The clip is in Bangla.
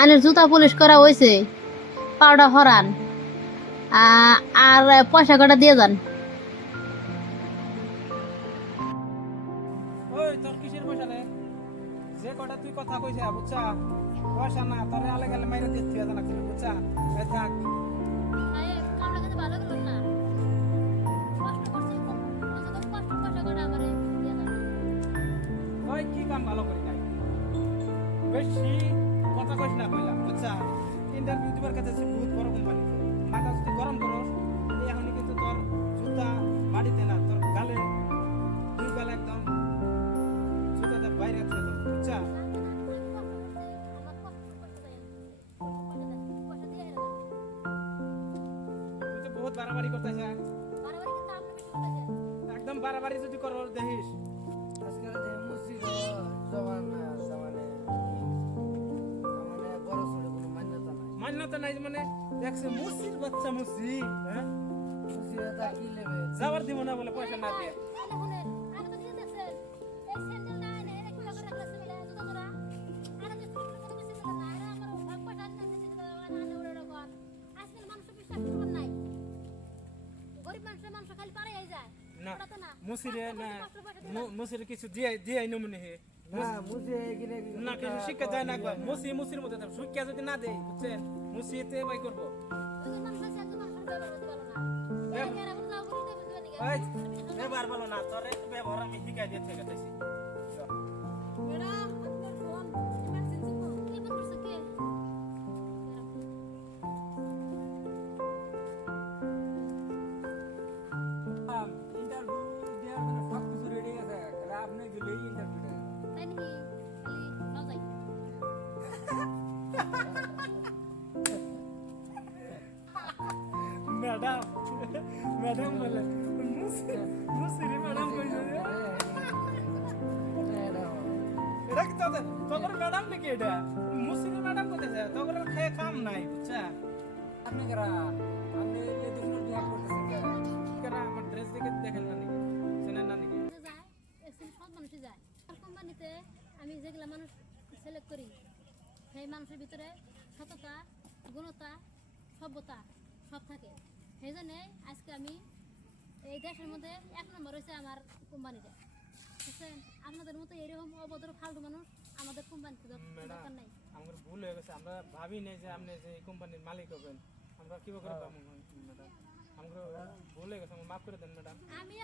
আনের জুতা পুলিশ করা হয়েছে পাউডার হরান। আর পয়সা কটা দিয়ে যান। যে কটা তুই কথা কইছে বুঝছা? পয়সা না তোরে আলে গেলে মাইরে দিতে হবে না কিন্তু বুঝছা? এই থাক। কি কাম ভালো করি নাই? বেশি কথা কইস না কইলাম বুঝছা ইন্টারভিউ দিবার কাছে সে বহুত বড় কোম্পানি মাথা যদি গরম করস এই এখনই কিন্তু তোর জুতা বাড়িতে না তোর গালে দুই গালে একদম জুতাটা বাইরে আছে বুঝছা তুই তো বহুত বাড়াবাড়ি করতেছ। একদম বাড়াবাড়ি যদি করো দেখিস। মান্যতা নাই মানে দেখছে মুসির বাচ্চা মুসি হ্যাঁ? কি যাবার দিব না বলে পয়সা না দিয়ে। মুসিরে কিছু দিয়ে দিয়ে নমুনে হে না না কিছু শিক্ষা যায় না মুসি মুসির মধ্যে। শিক্ষা যদি না দেয় বুঝছেন? মুসিতে বাই করব ব্যবহার বলে না তোর ব্যবহার আমি শিখাই দিয়ে থেকে যাচ্ছি ম্যাডাম ম্যাডাম বলে মুসি মুসিরে ম্যাডাম কইছে যে। এটা কি তোদের তোদের ম্যাডাম নাকি এটা মুসিরে ম্যাডাম কইতেছে তোদের খেয়ে কাম নাই বুঝছা আপনি কারা আপনি দেখুন বিহার করতেছেন কে? আমার ড্রেস দেখে দেখেন না নাকি চেনেন না নাকি যায় অ্যাকচুয়ালি সব মানুষই যায় আর কোম্পানিতে আমি যেগুলা মানুষ সিলেক্ট করি সেই মানুষের ভিতরে সততা গুণতা সভ্যতা সব থাকে সেই জন্যে আজকে আমি এই দেশের মধ্যে এক নম্বর হয়েছে আমার কোম্পানিটা। বুঝছেন? আপনাদের মতো এরকম অবদর ফালতু মানুষ আমাদের কোম্পানিতে দর- দরকার নাই। আমার ভুল হয়ে গেছে। আমরা ভাবি নাই যে আপনি যে এই কোম্পানির মালিক হবেন। আমরা কীভাবে করে পাবো? ম্যাডাম আমার ভুল হয়ে গেছে। মাফ করে দেন ম্যাডাম। আমি